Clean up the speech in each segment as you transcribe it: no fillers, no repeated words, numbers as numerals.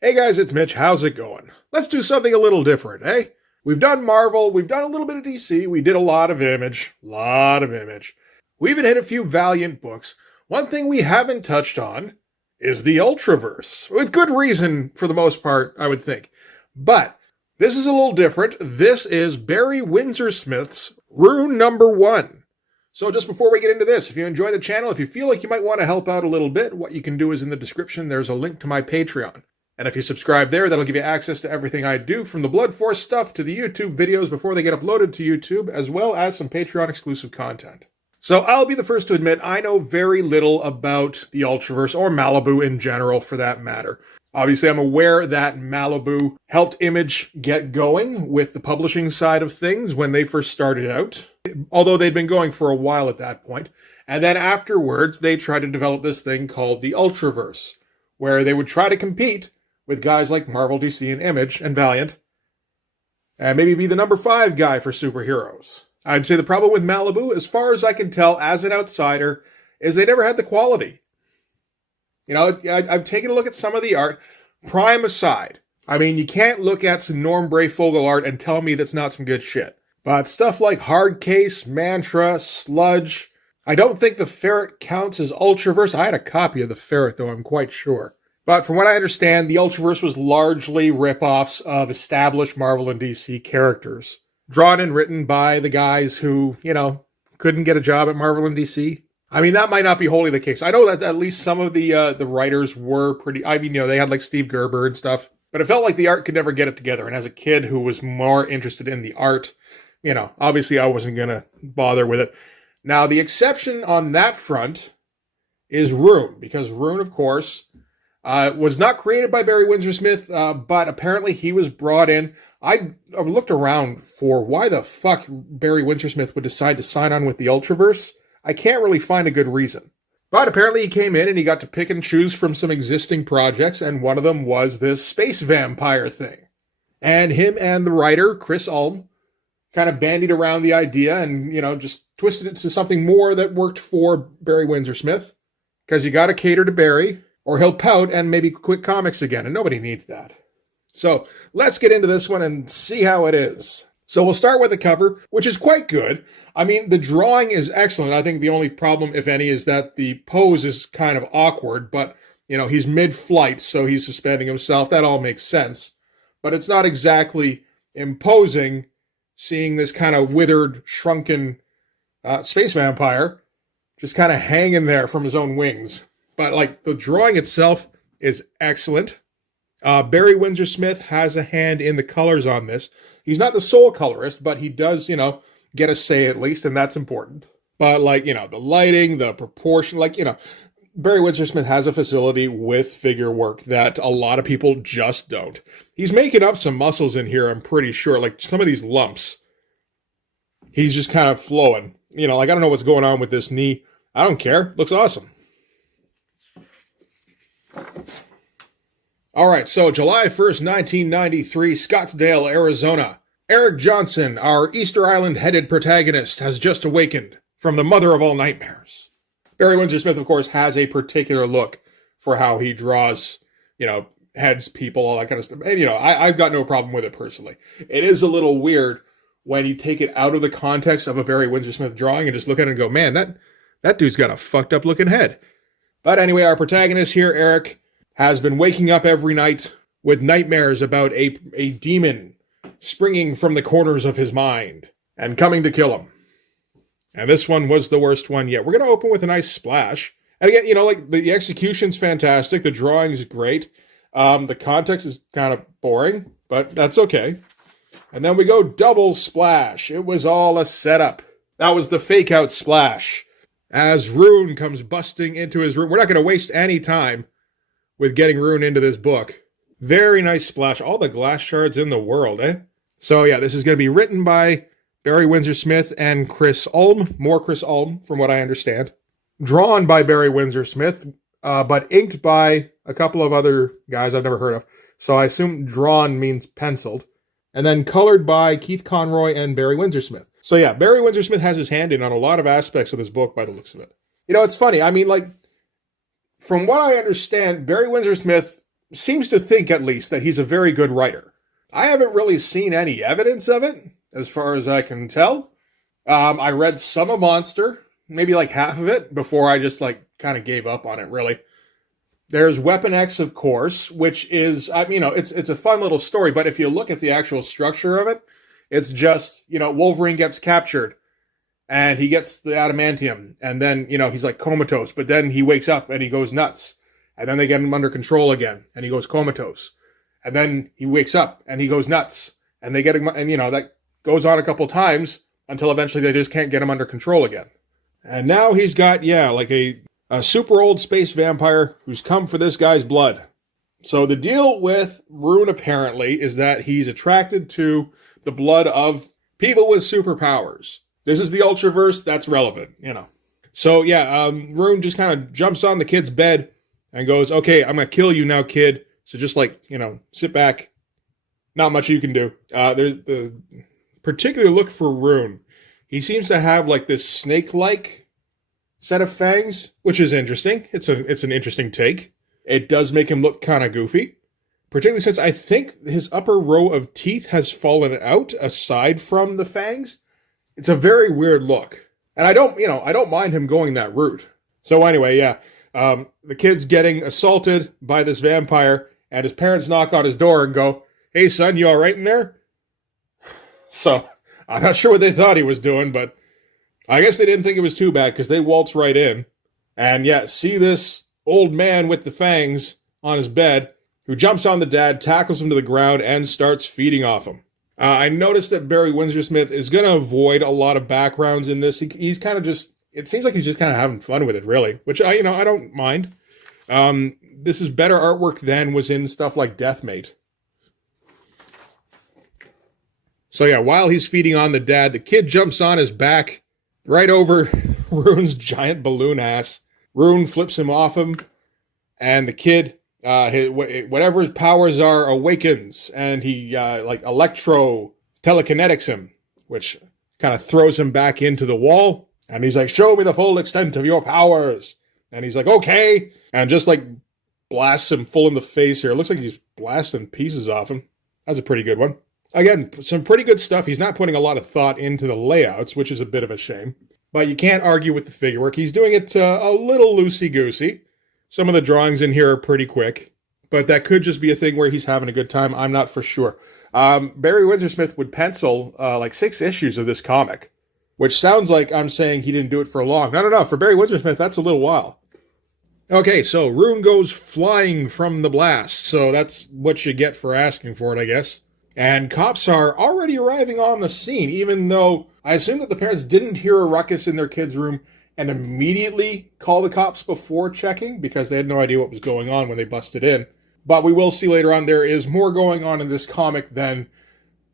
Hey guys, it's Mitch. How's it going? Let's do something a little different, eh? We've done Marvel, we've done a little bit of DC, we did a lot of Image. We even hit a few Valiant books. One thing we haven't touched on is the Ultraverse. With good reason, for the most part, I would think. But this is a little different. This is Barry Windsor-Smith's Rune #1. So just before we get into this, if you enjoy the channel, if you feel like you might want to help out a little bit, what you can do is in the description, there's a link to my Patreon. And if you subscribe there, that'll give you access to everything I do, from the Blood Force stuff to the YouTube videos before they get uploaded to YouTube, as well as some Patreon exclusive content. So I'll be the first to admit I know very little about the Ultraverse, or Malibu in general for that matter. Obviously, I'm aware that Malibu helped Image get going with the publishing side of things when they first started out, although they'd been going for a while at that point. And then afterwards, they tried to develop this thing called the Ultraverse, where they would try to compete with guys like Marvel, DC, and Image, and Valiant, and maybe be the number 5 guy for superheroes. I'd say the problem with Malibu, as far as I can tell as an outsider, is they never had the quality. You know, I've taken a look at some of the art, Prime aside. I mean, you can't look at some Norm Brayfogle art and tell me that's not some good shit. But stuff like Hardcase, Mantra, Sludge, I don't think the Ferret counts as Ultraverse. I had a copy of the Ferret, though, I'm quite sure. But from what I understand, the Ultraverse was largely rip-offs of established Marvel and DC characters, drawn and written by the guys who, you know, couldn't get a job at Marvel and DC. I mean, that might not be wholly the case. I know that at least some of the writers were pretty, I mean, you know, they had like Steve Gerber and stuff, but it felt like the art could never get it together. And as a kid who was more interested in the art, you know, obviously I wasn't going to bother with it. Now, the exception on that front is Rune, because Rune, of course, was not created by Barry Windsor-Smith, but apparently he was brought in. I looked around for why the fuck Barry Windsor-Smith would decide to sign on with the Ultraverse. I can't really find a good reason. But apparently he came in and he got to pick and choose from some existing projects, and one of them was this space vampire thing. And him and the writer, Chris Ulm, kind of bandied around the idea and, you know, just twisted it to something more that worked for Barry Windsor-Smith. Because you got to cater to Barry, or he'll pout and maybe quit comics again, and nobody needs that. So let's get into this one and see how it is. So we'll start with the cover, which is quite good. I mean, the drawing is excellent. I think the only problem, if any, is that the pose is kind of awkward, but, you know, he's mid-flight, so he's suspending himself. That all makes sense. But it's not exactly imposing, seeing this kind of withered, shrunken space vampire just kind of hanging there from his own wings. But, like, the drawing itself is excellent. Barry Windsor-Smith has a hand in the colors on this. He's not the sole colorist, but he does, you know, get a say at least, and that's important. But, like, you know, the lighting, the proportion, like, you know, Barry Windsor-Smith has a facility with figure work that a lot of people just don't. He's making up some muscles in here, I'm pretty sure. Like, some of these lumps, he's just kind of flowing. You know, like, I don't know what's going on with this knee. I don't care. Looks awesome. All right, so July 1st, 1993, Scottsdale, Arizona. Eric Johnson, our Easter Island-headed protagonist, has just awakened from the mother of all nightmares. Barry Windsor-Smith, of course, has a particular look for how he draws, you know, heads, people, all that kind of stuff. And, you know, I've got no problem with it personally. It is a little weird when you take it out of the context of a Barry Windsor-Smith drawing and just look at it and go, man, that dude's got a fucked up looking head. But anyway, our protagonist here, Eric, has been waking up every night with nightmares about a demon springing from the corners of his mind and coming to kill him. And this one was the worst one yet. We're going to open with a nice splash. And again, you know, like, the execution's fantastic. The drawing's great. The context is kind of boring, but that's okay. And then we go double splash. It was all a setup. That was the fake out splash. As Rune comes busting into his room. We're not going to waste any time with getting Rune into this book. Very nice splash. All the glass shards in the world, eh? So yeah, this is going to be written by Barry Windsor-Smith and Chris Ulm. More Chris Ulm, from what I understand. Drawn by Barry Windsor-Smith, but inked by a couple of other guys I've never heard of. So I assume drawn means penciled. And then colored by Keith Conroy and Barry Windsor-Smith. So yeah, Barry Windsor-Smith has his hand in on a lot of aspects of this book by the looks of it. You know, it's funny. I mean, like, from what I understand, Barry Windsor-Smith seems to think, at least, that he's a very good writer. I haven't really seen any evidence of it, as far as I can tell. I read some of Monster, maybe like half of it, before I just like kind of gave up on it, really. There's Weapon X, of course, which is, it's a fun little story, but if you look at the actual structure of it, it's just, Wolverine gets captured, and he gets the adamantium, and then, he's like comatose, but then he wakes up and he goes nuts, and then they get him under control again, and he goes comatose, and then he wakes up and he goes nuts, and they get him, and that goes on a couple times until eventually they just can't get him under control again. And now he's got, like a super old space vampire who's come for this guy's blood. So the deal with Rune, apparently, is that he's attracted to the blood of people with superpowers. This is the Ultraverse, that's relevant, So Rune just kind of jumps on the kid's bed and goes, okay, I'm going to kill you now, kid. So just sit back. Not much you can do. There's the particular look for Rune. He seems to have like this snake-like set of fangs, which is interesting. It's an interesting take. It does make him look kind of goofy, particularly since I think his upper row of teeth has fallen out aside from the fangs. It's a very weird look, and I don't mind him going that route. So anyway, the kid's getting assaulted by this vampire, and his parents knock on his door and go, "Hey son, you all right in there?" So I'm not sure what they thought he was doing, but I guess they didn't think it was too bad because they waltz right in and see this old man with the fangs on his bed who jumps on the dad, tackles him to the ground, and starts feeding off him. I noticed that Barry Windsor-Smith is going to avoid a lot of backgrounds in this. He's kind of just, it seems like he's just kind of having fun with it, really, which I don't mind. This is better artwork than was in stuff like Deathmate. So while he's feeding on the dad, the kid jumps on his back right over Rune's giant balloon ass. Rune flips him off him, and the kid, whatever his powers are, awakens, and he electro telekinetics him, which kind of throws him back into the wall. And he's like, "Show me the full extent of your powers." And he's like, "Okay," and just blasts him full in the face here. It looks like he's blasting pieces off him. That's a pretty good one. Again, some pretty good stuff. He's not putting a lot of thought into the layouts, which is a bit of a shame. But you can't argue with the figure work. He's doing it a little loosey-goosey. Some of the drawings in here are pretty quick. But that could just be a thing where he's having a good time. I'm not for sure. Barry Windsor-Smith would pencil 6 issues of this comic, which sounds like I'm saying he didn't do it for long. No. For Barry Windsor-Smith, that's a little while. Okay, so Rune goes flying from the blast. So that's what you get for asking for it, I guess. And cops are already arriving on the scene, even though I assume that the parents didn't hear a ruckus in their kid's room and immediately call the cops before checking because they had no idea what was going on when they busted in. But we will see later on there is more going on in this comic than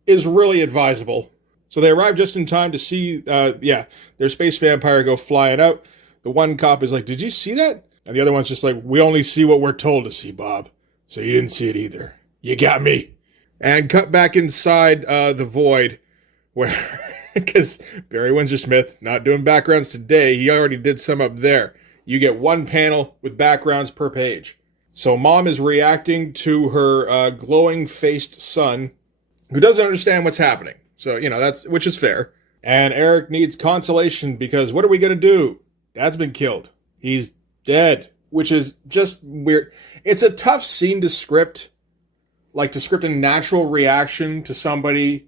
is really advisable. So they arrive just in time to see, their space vampire go flying out. The one cop is like, "Did you see that?" And the other one's just like, "We only see what we're told to see, Bob. So you didn't see it either. You got me." And cut back inside the void, where, because Barry Windsor-Smith, not doing backgrounds today, he already did some up there. You get one panel with backgrounds per page. So mom is reacting to her glowing-faced son, who doesn't understand what's happening. So, which is fair. And Eric needs consolation because what are we going to do? Dad's been killed. He's dead, which is just weird. It's a tough scene to script. To script a natural reaction to somebody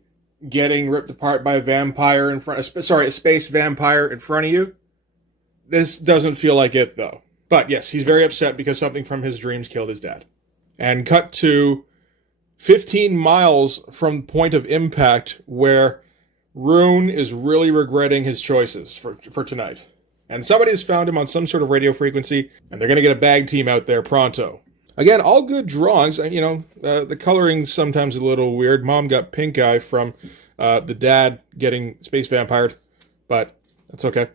getting ripped apart by a vampire a space vampire in front of you. This doesn't feel like it, though. But yes, he's very upset because something from his dreams killed his dad. And cut to 15 miles from point of impact where Rune is really regretting his choices for tonight. And somebody has found him on some sort of radio frequency, and they're going to get a bag team out there pronto. Again, all good drawings. The coloring's sometimes a little weird. Mom got pink eye from the dad getting space vampired, but that's okay.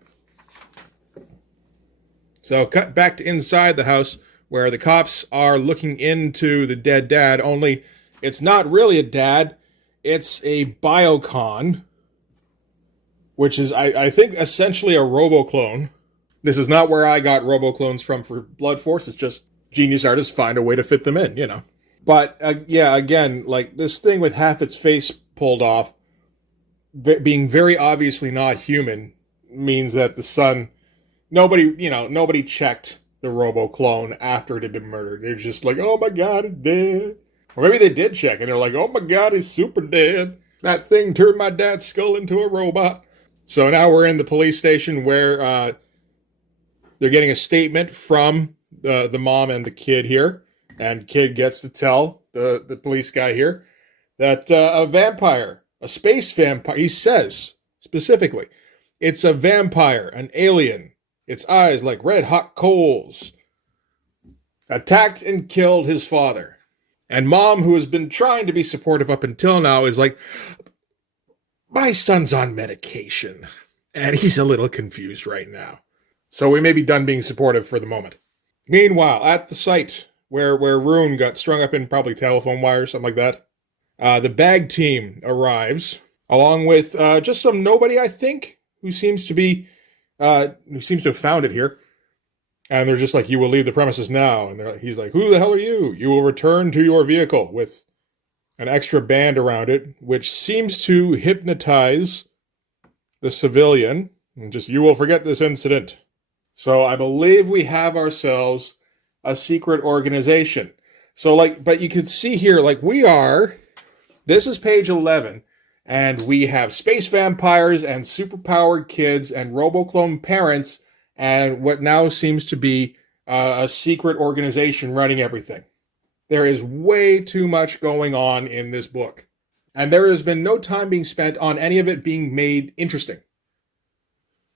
So cut back to inside the house where the cops are looking into the dead dad, only it's not really a dad. It's a biocon, which is, I think, essentially a roboclone. This is not where I got roboclones from for Blood Force. It's just genius artists find a way to fit them in, you know. But yeah, again, like this thing with half its face pulled off, being very obviously not human, means that the son, nobody checked the Robo clone after it had been murdered. They're just like, oh my God, he's dead. Or maybe they did check and they're like, oh my God, he's super dead. That thing turned my dad's skull into a robot. So now we're in the police station where they're getting a statement from the mom and the kid here. And kid gets to tell the police guy here that a vampire, a space vampire, he says specifically, it's a vampire, an alien. Its eyes like red hot coals. Attacked and killed his father. And mom, who has been trying to be supportive up until now, is like, my son's on medication. And he's a little confused right now. So we may be done being supportive for the moment. Meanwhile, at the site where Rune got strung up in probably telephone wires, something like that, the bag team arrives, along with just some nobody, I think, who seems to have found it here. And they're just like, you will leave the premises now. And he's like, who the hell are you? You will return to your vehicle, with an extra band around it, which seems to hypnotize the civilian. And just, you will forget this incident. So I believe we have ourselves a secret organization. So but you can see here, this is page 11. And we have space vampires and superpowered kids and roboclone parents and what now seems to be a secret organization running everything. There is way too much going on in this book. And there has been no time being spent on any of it being made interesting.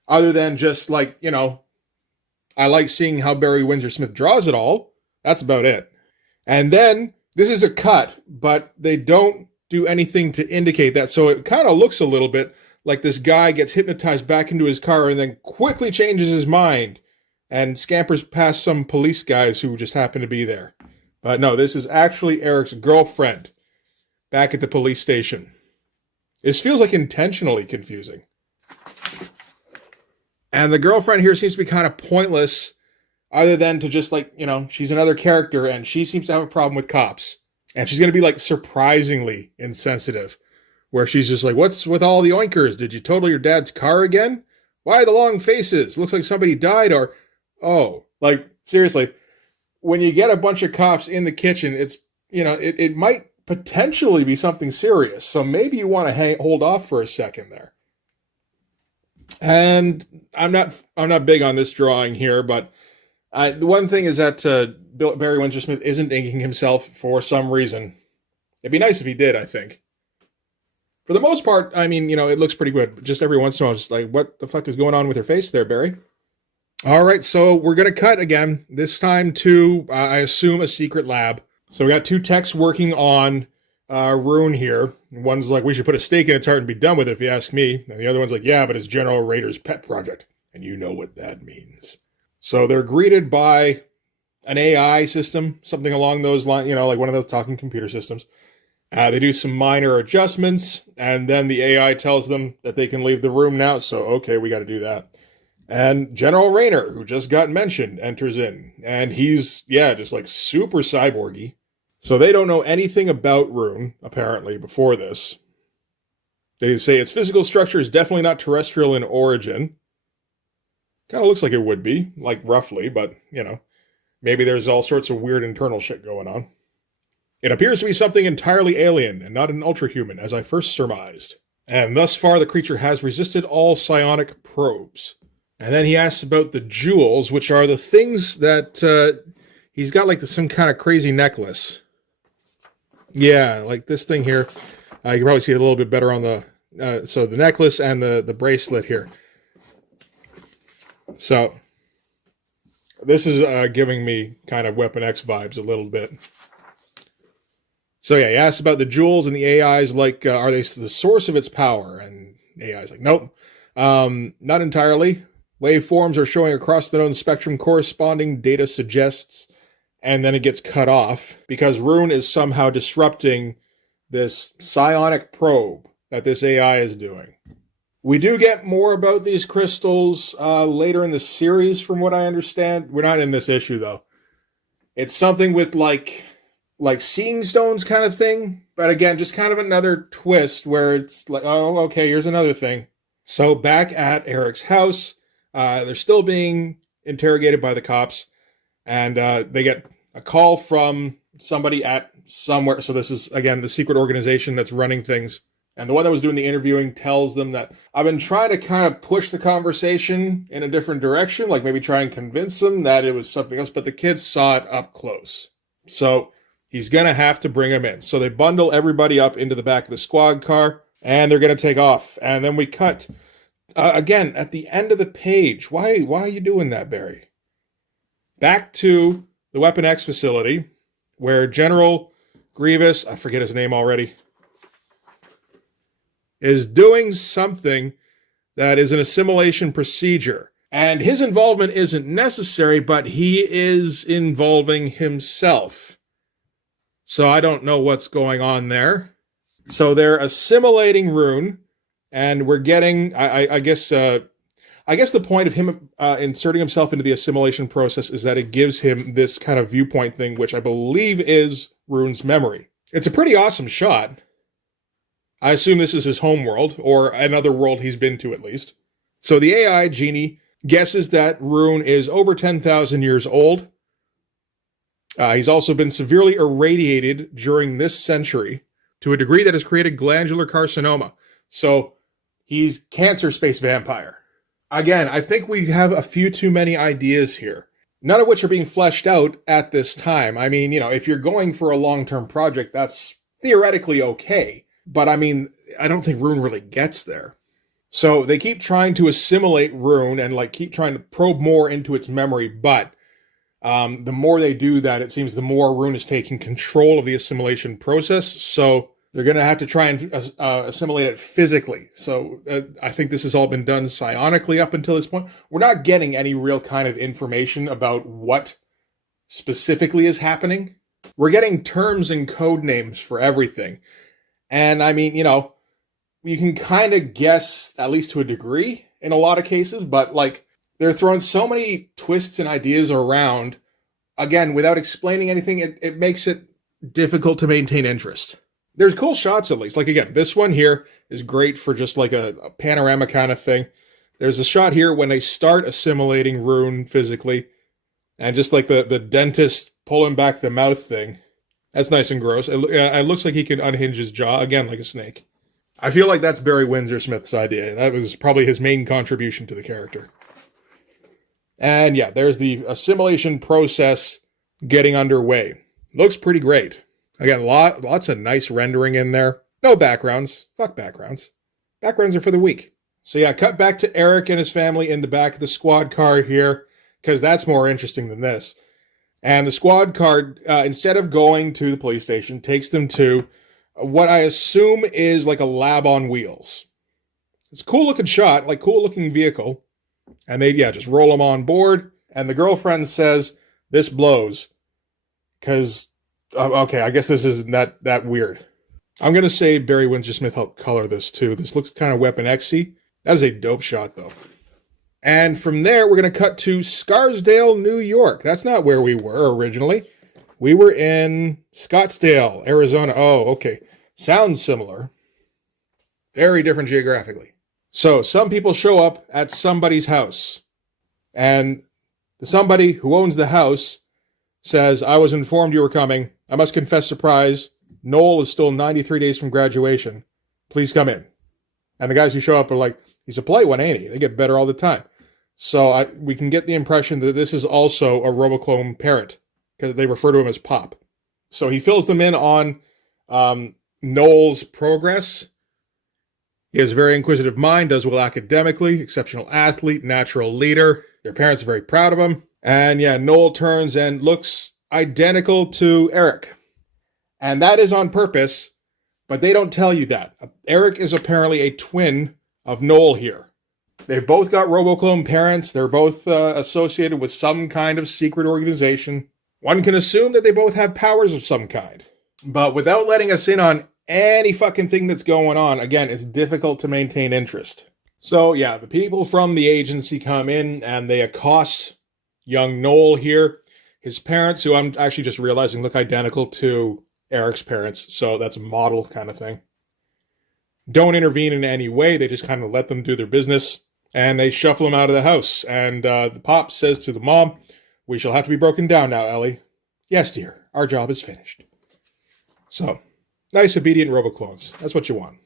Other than just I like seeing how Barry Windsor-Smith draws it all. That's about it. And then, this is a cut, but they don't do anything to indicate that. So it kind of looks a little bit like this guy gets hypnotized back into his car and then quickly changes his mind and scampers past some police guys who just happen to be there. But no, this is actually Eric's girlfriend back at the police station. This feels like intentionally confusing. And the girlfriend here seems to be kind of pointless, other than to just she's another character and she seems to have a problem with cops. And she's going to be surprisingly insensitive, where she's just like, what's with all the oinkers? Did you total your dad's car again? Why the long faces? Looks like somebody died. Or, seriously, when you get a bunch of cops in the kitchen, it's, it might potentially be something serious. So maybe you want to hold off for a second there. And I'm not big on this drawing here, but the one thing is that Barry Windsor-Smith isn't inking himself for some reason. It'd be nice if he did, I think. For the most part, it looks pretty good. Just every once in a while, just like, what the fuck is going on with your face there, Barry? All right, so we're going to cut again. This time to, I assume, a secret lab. So we got two techs working on Rune here. One's like, we should put a stake in its heart and be done with it, if you ask me. And the other one's like, yeah, but it's General Rader's pet project. And you know what that means. So they're greeted by an AI system, something along those lines, like one of those talking computer systems. They do some minor adjustments, and then the AI tells them that they can leave the room now. So, okay, we got to do that. And General Rayner, who just got mentioned, enters in. And he's, just super cyborgy. So they don't know anything about Rune, apparently, before this. They say its physical structure is definitely not terrestrial in origin. Kind of looks like it would be, roughly, but, maybe there's all sorts of weird internal shit going on. It appears to be something entirely alien and not an ultrahuman, as I first surmised. And thus far, the creature has resisted all psionic probes. And then he asks about the jewels, which are the things that he's got some kind of crazy necklace. Yeah, like this thing here. You can probably see it a little bit better on the so the necklace and the bracelet here. So this is giving me kind of Weapon X vibes a little bit. So yeah, he asks about the jewels, and the AI's like, are they the source of its power? And AI's like, nope, not entirely. Waveforms are showing across the known spectrum. Corresponding data suggests, and then it gets cut off because Rune is somehow disrupting this psionic probe that this AI is doing. We do get more about these crystals later in the series, from what I understand. We're not in this issue, though. It's something with like seeing stones kind of thing. But again, just kind of another twist where it's like, oh, okay, here's another thing. So back at Eric's house, they're still being interrogated by the cops, and they get a call from somebody at somewhere. So this is, again, the secret organization that's running things. And the one that was doing the interviewing tells them that I've been trying to kind of push the conversation in a different direction, like maybe try and convince them that it was something else, but the kids saw it up close. So he's going to have to bring him in. So they bundle everybody up into the back of the squad car, and they're going to take off. And then we cut, again, at the end of the page. Why are you doing that, Barry? Back to the Weapon X facility, where General Grievous, I forget his name already, is doing something that is an assimilation procedure. And his involvement isn't necessary, but he is involving himself. So I don't know what's going on there. So they're assimilating Rune, and we're getting, I guess the point of him inserting himself into the assimilation process is that it gives him this kind of viewpoint thing, which I believe is Rune's memory. It's a pretty awesome shot. I assume this is his home world, or another world he's been to at least. So the AI genie guesses that Rune is over 10,000 years old. He's also been severely irradiated during this century to a degree that has created glandular carcinoma. So he's cancer space vampire. Again, I think we have a few too many ideas here, none of which are being fleshed out at this time. I mean, if you're going for a long-term project, that's theoretically okay. But I mean, I don't think Rune really gets there. So they keep trying to assimilate Rune and keep trying to probe more into its memory. But the more they do that, it seems the more Rune is taking control of the assimilation process. So they're going to have to try and assimilate it physically. So I think this has all been done psionically up until this point. We're not getting any real kind of information about what specifically is happening. We're getting terms and code names for everything. And I mean, you can kind of guess, at least to a degree, in a lot of cases, but they're throwing so many twists and ideas around, again, without explaining anything, it makes it difficult to maintain interest. There's cool shots, at least. Again, this one here is great for just a panorama kind of thing. There's a shot here when they start assimilating Rune physically, and just the dentist pulling back the mouth thing. That's nice and gross. It looks like he can unhinge his jaw, again, like a snake. I feel like that's Barry Windsor-Smith's idea. That was probably his main contribution to the character. And yeah, there's the assimilation process getting underway. Looks pretty great. Again, lots of nice rendering in there. No backgrounds. Fuck backgrounds. Backgrounds are for the weak. So yeah, cut back to Eric and his family in the back of the squad car here, because that's more interesting than this. And the squad car, instead of going to the police station, takes them to what I assume is a lab on wheels. It's a cool looking shot, cool looking vehicle. And they, just roll them on board. And the girlfriend says, this blows. Because, okay, I guess this isn't that weird. I'm going to say Barry Windsor-Smith helped color this too. This looks kind of Weapon X-y. That is a dope shot though. And from there, we're going to cut to Scarsdale, New York. That's not where we were originally. We were in Scottsdale, Arizona. Oh, okay. Sounds similar. Very different geographically. So, some people show up at somebody's house. And the somebody who owns the house says, I was informed you were coming. I must confess surprise. Noel is still 93 days from graduation. Please come in. And the guys who show up are like, he's a polite one, ain't he? They get better all the time. So we can get the impression that this is also a Roboclone parrot, because they refer to him as Pop. So he fills them in on Noel's progress. He has a very inquisitive mind, does well academically, exceptional athlete, natural leader. Their parents are very proud of him. And yeah, Noel turns and looks identical to Eric. And that is on purpose, but they don't tell you that. Eric is apparently a twin of Noel here. They've both got Roboclone parents. They're both associated with some kind of secret organization. One can assume that they both have powers of some kind. But without letting us in on any fucking thing that's going on, again, it's difficult to maintain interest. So yeah, the people from the agency come in and they accost young Noel here. His parents, who I'm actually just realizing look identical to Eric's parents, so that's a model kind of thing, don't intervene in any way. They just kind of let them do their business, and they shuffle him out of the house. And the pop says to the mom, "We shall have to be broken down now, Ellie." "Yes, dear, our job is finished." So, nice, obedient roboclones. That's what you want.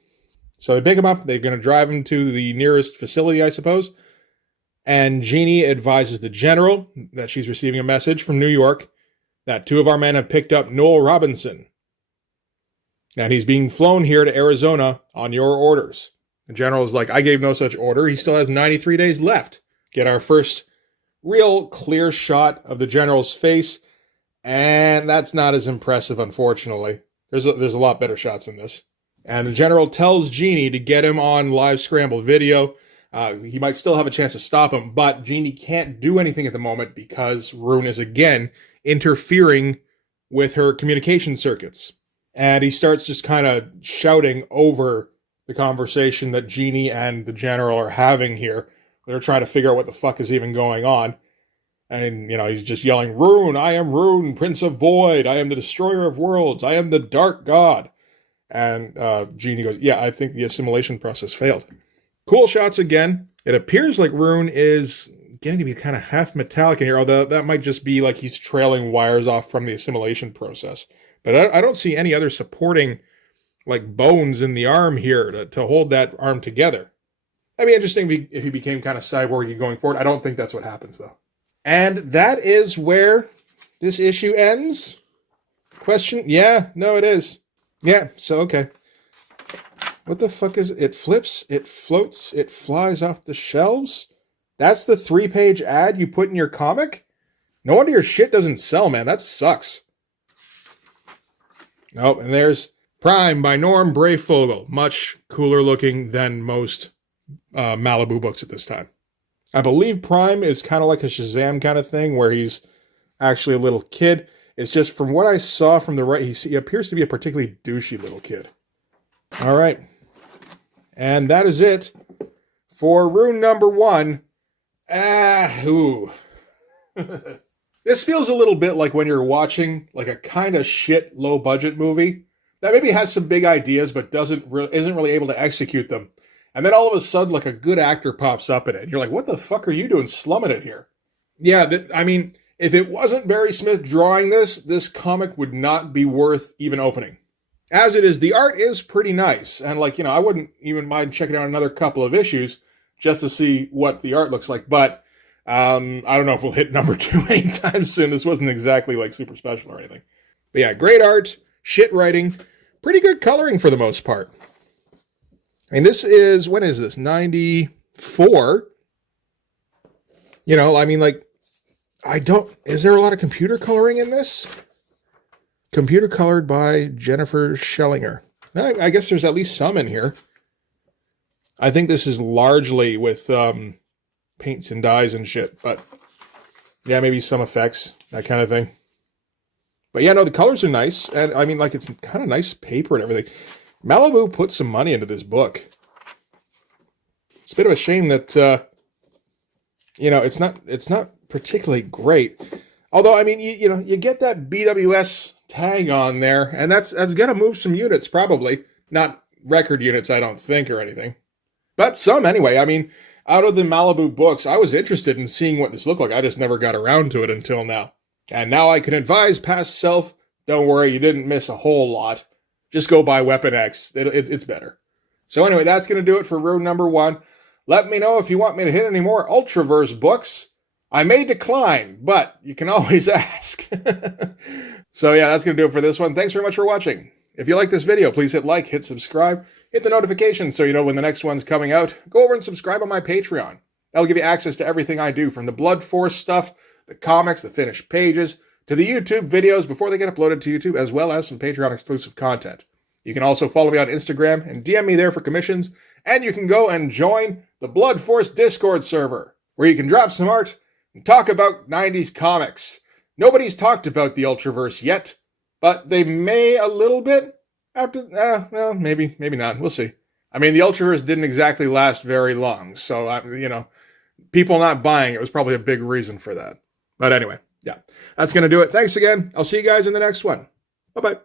So they pick him up. They're going to drive him to the nearest facility, I suppose. And Jeannie advises the general that she's receiving a message from New York that 2 of our men have picked up Noel Robinson. And he's being flown here to Arizona on your orders. The general is like, "I gave no such order. He still has 93 days left." Get our first real clear shot of the general's face. And that's not as impressive, unfortunately. There's a lot better shots in this. And the general tells Jeannie to get him on live scramble video. He might still have a chance to stop him, but Jeannie can't do anything at the moment because Rune is again interfering with her communication circuits. And he starts just kind of shouting over the conversation that Jeannie and the general are having here. They're trying to figure out what the fuck is even going on. And, he's just yelling, "Rune, I am Rune, Prince of Void. I am the destroyer of worlds. I am the dark god." And Jeannie goes, "Yeah, I think the assimilation process failed." Cool shots again. It appears like Rune is getting to be kind of half metallic in here, although that might just be like he's trailing wires off from the assimilation process. But I don't see any other supporting like bones in the arm here to hold that arm together. That'd be interesting if he became kind of cyborgy going forward. I don't think that's what happens, though. And that is where this issue ends. Question? Yeah, no, it is. Yeah, so okay. What the fuck is it? It flips, it floats, it flies off the shelves? That's the 3-page ad you put in your comic? No wonder your shit doesn't sell, man. That sucks. Oh, and there's Prime by Norm Brayfogle. Much cooler looking than most Malibu books at this time. I believe Prime is kind of like a Shazam kind of thing where he's actually a little kid. It's just from what I saw from the right, he appears to be a particularly douchey little kid. All right. And that is it for Rune number 1. This feels a little bit like when you're watching like a kind of shit low budget movie that maybe has some big ideas but isn't really able to execute them. And then all of a sudden like a good actor pops up in it. And you're like, what the fuck are you doing slumming it here? Yeah, if it wasn't Barry Smith drawing this comic would not be worth even opening. As it is, the art is pretty nice. And I wouldn't even mind checking out another couple of issues just to see what the art looks like. But I don't know if we'll hit number 2 anytime soon. This wasn't exactly like super special or anything. But yeah, great art, shit writing, pretty good coloring for the most part. And this is, when is this? 94? Is there a lot of computer coloring in this? Computer colored by Jennifer Schellinger. I guess there's at least some in here. I think this is largely with paints and dyes and shit, but yeah, maybe some effects, that kind of thing. But yeah, no, the colors are nice, and it's kind of nice paper and everything. Malibu put some money into this book. It's a bit of a shame that it's not particularly great. Although you get that BWS tag on there, and that's gonna move some units probably, not record units, I don't think, or anything, but some anyway. Out of the Malibu books, I was interested in seeing what this looked like. I just never got around to it until now. And now I can advise past self, don't worry, you didn't miss a whole lot. Just go buy Weapon X. It's better. So anyway, that's going to do it for Rune number 1. Let me know if you want me to hit any more Ultraverse books. I may decline, but you can always ask. So yeah, that's going to do it for this one. Thanks very much for watching. If you like this video, please hit like, hit subscribe, hit the notification so you know when the next one's coming out. Go over and subscribe on my Patreon. That'll give you access to everything I do, from the Blood Force stuff, the comics, the finished pages, to the YouTube videos before they get uploaded to YouTube, as well as some Patreon exclusive content. You can also follow me on Instagram and DM me there for commissions, and you can go and join the Blood Force Discord server, where you can drop some art and talk about 90s comics. Nobody's talked about the Ultraverse yet, but they may a little bit after, maybe not. We'll see. The Ultraverse didn't exactly last very long, so, people not buying it was probably a big reason for that. But anyway, Yeah, that's going to do it. Thanks again. I'll see you guys in the next one. Bye-bye.